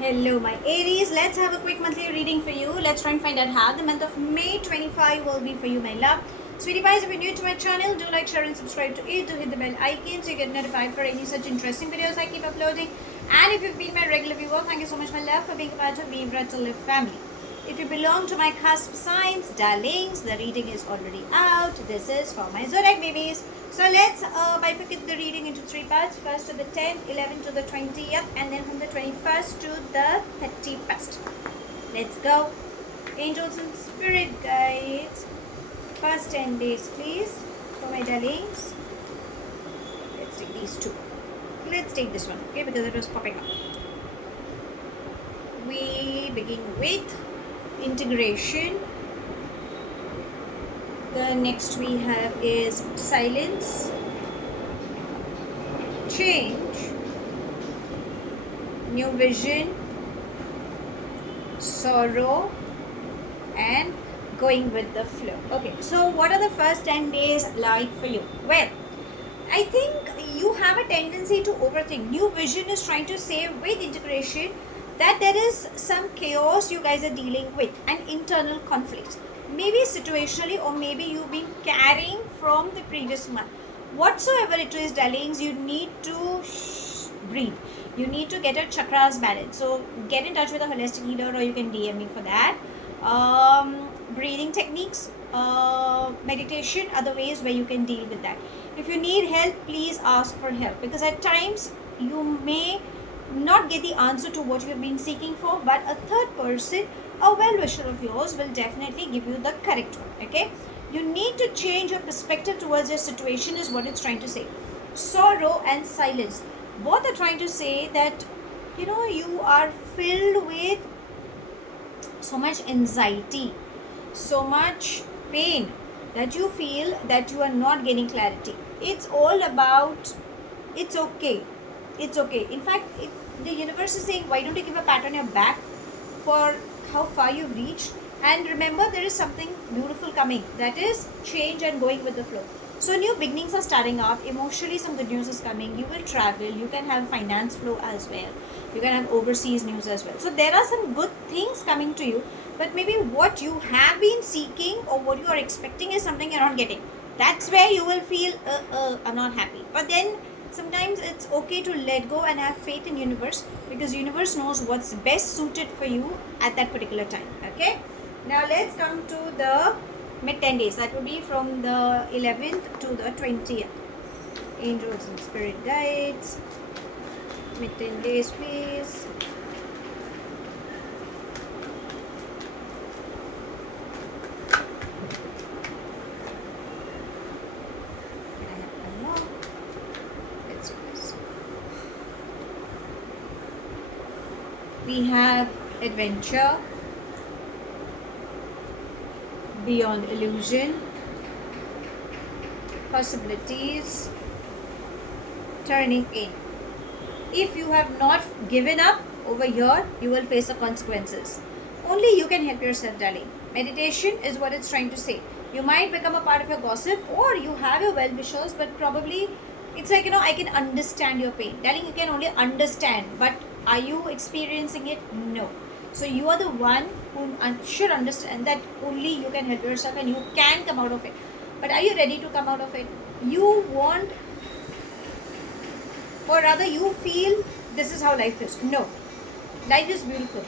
Hello, my Aries. Let's have a quick monthly reading for you. Let's try and find out how the month of May 25 will be for you, my love. Sweetie pies, if you're new to my channel, do like, share, and subscribe to it. Do hit the bell icon so you get notified for any such interesting videos I keep uploading. And if you've been my regular viewer, thank you so much, my love, for being a part of Vibra to Live family. If you belong to my cusp signs, darlings, the reading is already out. This is for my zodiac babies. So let's bifurcate the reading into three parts. First to the 10th, 11th to the 20th, and then from the 21st to the 31st. Let's go. Angels and spirit guides. First 10 days, please, for my darlings. Let's take these two. Let's take this one, okay, because it was popping up. We begin with integration. The next we have is silence, change, new vision, sorrow, and going with the flow. Okay, so what are the first 10 days like for you? Well, I think you have a tendency to overthink. New vision is trying to say with integration that there is some chaos you guys are dealing with, an internal conflict, maybe situationally, or maybe you've been carrying from the previous month. Whatsoever it is, darlings, you need to breathe. You need to get your chakras balanced. So get in touch with a holistic healer, or you can DM me for that. Breathing techniques, meditation are the ways where you can deal with that. If you need help, please ask for help, because at times you may not get the answer to what you have been seeking for, but a third person, a well-wisher of yours, will definitely give you the correct one. Okay, you need to change your perspective towards your situation is what it's trying to say. Sorrow and silence, both are trying to say that you are filled with so much anxiety, so much pain, that you feel that you are not getting clarity. It's all about it's okay. It's okay. In fact, the universe is saying, why don't you give a pat on your back for how far you've reached? And remember, there is something beautiful coming. That is change and going with the flow. So new beginnings are starting up. Emotionally, some good news is coming. You will travel. You can have finance flow as well. You can have overseas news as well. So there are some good things coming to you. But maybe what you have been seeking or what you are expecting is something you're not getting. That's where you will feel, I'm not happy. But then sometimes it's okay to let go and have faith in universe, because universe knows what's best suited for you at that particular time. Okay, now let's come to the mid 10 days. That will be from the 11th to the 20th. Angels and spirit guides, mid 10 days, please. We have adventure, beyond illusion, possibilities, turning in. If you have not given up over here, you will face the consequences. Only you can help yourself, darling. Meditation is what it's trying to say. You might become a part of your gossip, or you have your well-wishers, but probably it's like, I can understand your pain. Darling, you can only understand, but are you experiencing it? No. So you are the one who should understand that only you can help yourself and you can come out of it. But are you ready to come out of it? You want, or rather you feel this is how life is. No. Life is beautiful.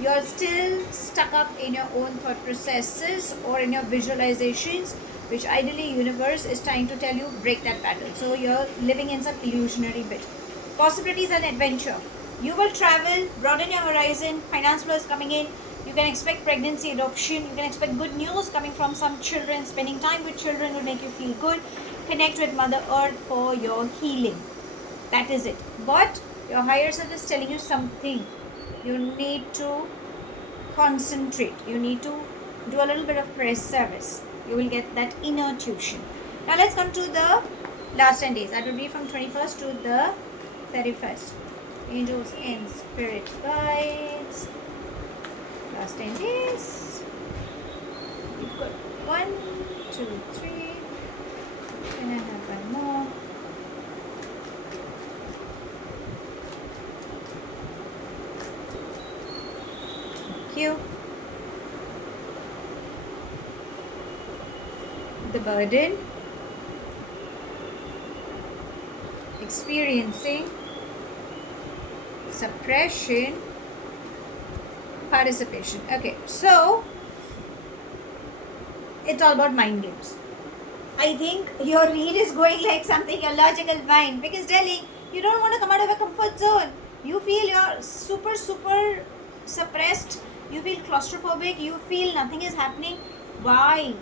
You are still stuck up in your own thought processes or in your visualizations, which ideally universe is trying to tell you, break that pattern. So you're living in some illusionary bit. Possibilities and adventure. You will travel, broaden your horizon, finance flow is coming in. You can expect pregnancy, adoption. You can expect good news coming from some children. Spending time with children will make you feel good. Connect with Mother Earth for your healing. That is it. But your higher self is telling you something. You need to concentrate. You need to do a little bit of prayer service. You will get that inner tuition. Now let's come to the last 10 days. That will be from 21st to the 31st. Angels and spirit guides. Last 10 days. You've got 1, 2, 3. Can I have one more? you. The burden, experiencing, suppression, participation. Okay, so it's all about mind games. I think your read is going like something your logical mind, because telling you don't want to come out of a comfort zone. You feel you're super suppressed. You feel claustrophobic. You feel nothing is happening. Why?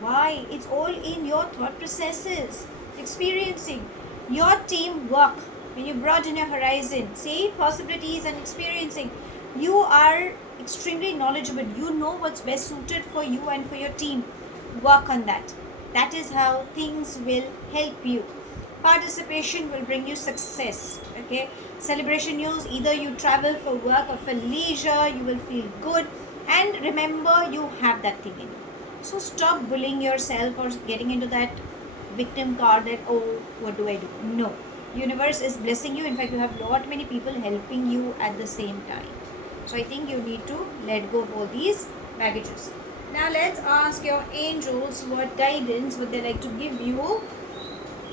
Why? It's all in your thought processes. Experiencing your teamwork when you broaden your horizon, see possibilities and experiencing. You are extremely knowledgeable. You know what's best suited for you and for your team. Work on that. That is how things will help you. Participation will bring you success. Okay. Celebration news, either you travel for work or for leisure, you will feel good. And remember, you have that thing in you. So stop bullying yourself or getting into that victim card that, oh, what do I do? No. Universe is blessing you. In fact, you have lot many people helping you at the same time. So I think you need to let go of all these baggages. Now let's ask your angels what guidance would they like to give you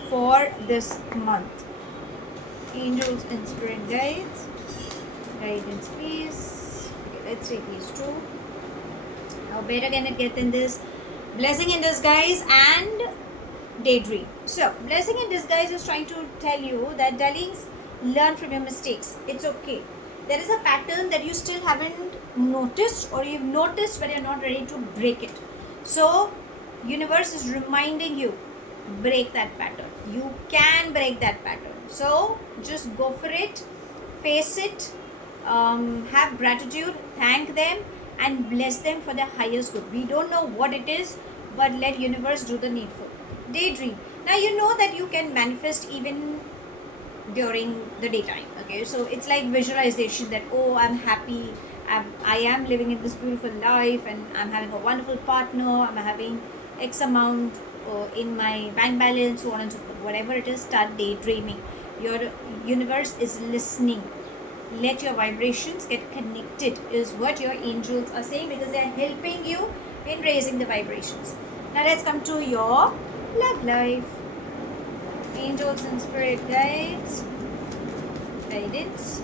for this month. Angels and spirit guides. Guidance, please. Okay, let's take these two. How better can it get than this? Blessing in disguise and daydream. So, blessing in disguise is trying to tell you that, darlings, learn from your mistakes. It's okay. There is a pattern that you still haven't noticed, or you've noticed but you're not ready to break it. So, universe is reminding you, break that pattern. You can break that pattern. So, just go for it, face it, have gratitude, thank them, and bless them for their highest good. We don't know what it is, but let universe do the needful. Daydream. Now you know that you can manifest even during the daytime. Okay, so it's like visualization that, oh, I'm happy, I am living in this beautiful life, and I'm having a wonderful partner, I'm having X amount in my bank balance, so on and so forth. Whatever it is, start daydreaming. Your universe is listening. Let your vibrations get connected is what your angels are saying, because they are helping you in raising the vibrations. Now let's come to your love life. Angels and spirit guides. Guidance.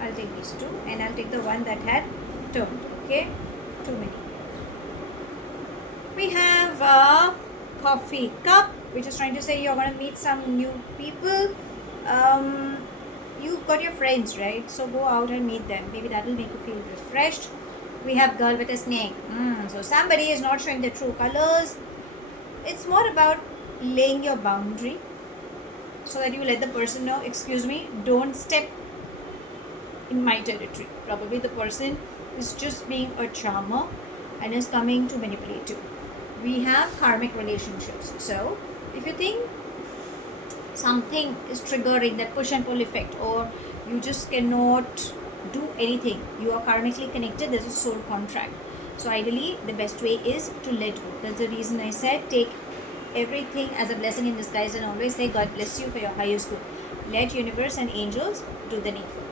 I'll take these two, and I'll take the one that had turned. Okay, too many. We have a coffee cup, which is trying to say you're going to meet some new people. You've got your friends, right? So go out and meet them. Maybe that will make you feel refreshed. We have girl with a snake. So somebody is not showing their true colors. It's more about laying your boundary so that you let the person know, excuse me, don't step in my territory. Probably the person is just being a charmer and is coming to manipulate you. We have karmic relationships. So if you think something is triggering that push and pull effect, or you just cannot do anything, you are karmically connected, there's a soul contract. So ideally the best way is to let go. That's the reason I said take everything as a blessing in disguise, and always say God bless you for your highest good. Let universe and angels do the needful.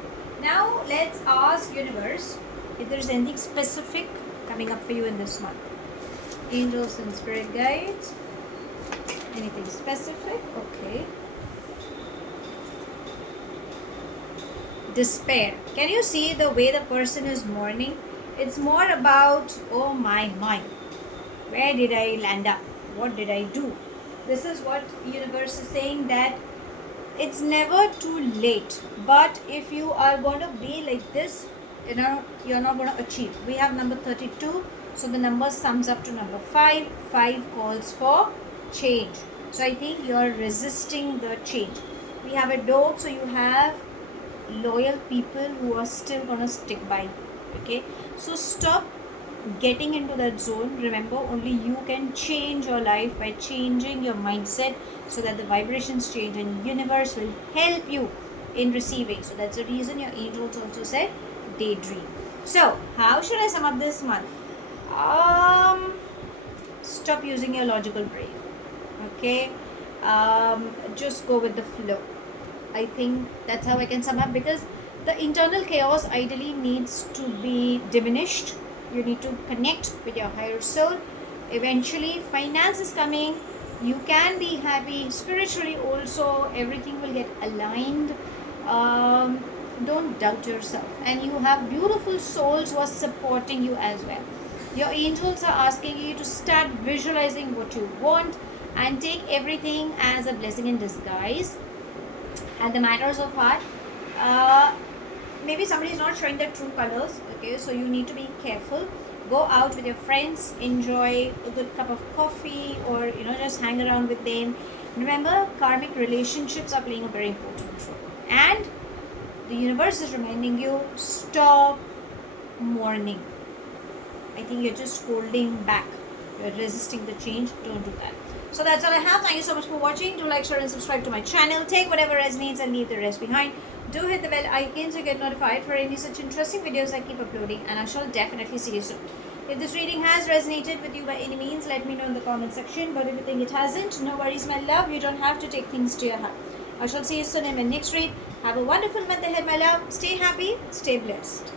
Now let's ask universe if there is anything specific coming up for you in this month. Angels and spirit guides. Anything specific? Okay. Despair. Can you see the way the person is mourning? It's more about, oh my, where did I land up? What did I do? This is what universe is saying, that it's never too late. But if you are going to be like this, you're not going to achieve. We have number 32. So the number sums up to number 5. 5 calls for change. So I think you're resisting the change. We have a dog. So you have loyal people who are still going to stick by you. Okay. So stop getting into that zone. Remember, only you can change your life by changing your mindset, so that the vibrations change and universe will help you in receiving. So that's the reason your angels also said daydream. So how should I sum up this month? Stop using your logical brain. Okay. Just go with the flow. I think that's how I can sum up, because The internal chaos ideally needs to be diminished. You need to connect with your higher soul. Eventually finance is coming, you can be happy spiritually also, everything will get aligned. um, don't doubt yourself, and you have beautiful souls who are supporting you as well. Your angels are asking you to start visualizing what you want and take everything as a blessing in disguise. And the matters of heart, uh, maybe somebody is not showing their true colors, okay, so you need to be careful. Go out with your friends, enjoy a good cup of coffee, or just hang around with them. Remember, karmic relationships are playing a very important role, and the universe is reminding you, stop mourning. I think you're just holding back, you're resisting the change. Don't do that. So that's all I have. Thank you so much for watching. Do like, share and subscribe to my channel. Take whatever resonates and leave the rest behind. Do hit the bell icon to get notified for any such interesting videos I keep uploading, and I shall definitely see you soon. If this reading has resonated with you by any means, let me know in the comment section. But if you think it hasn't, no worries, my love. You don't have to take things to your heart. I shall see you soon in my next read. Have a wonderful month ahead, my love. Stay happy, stay blessed.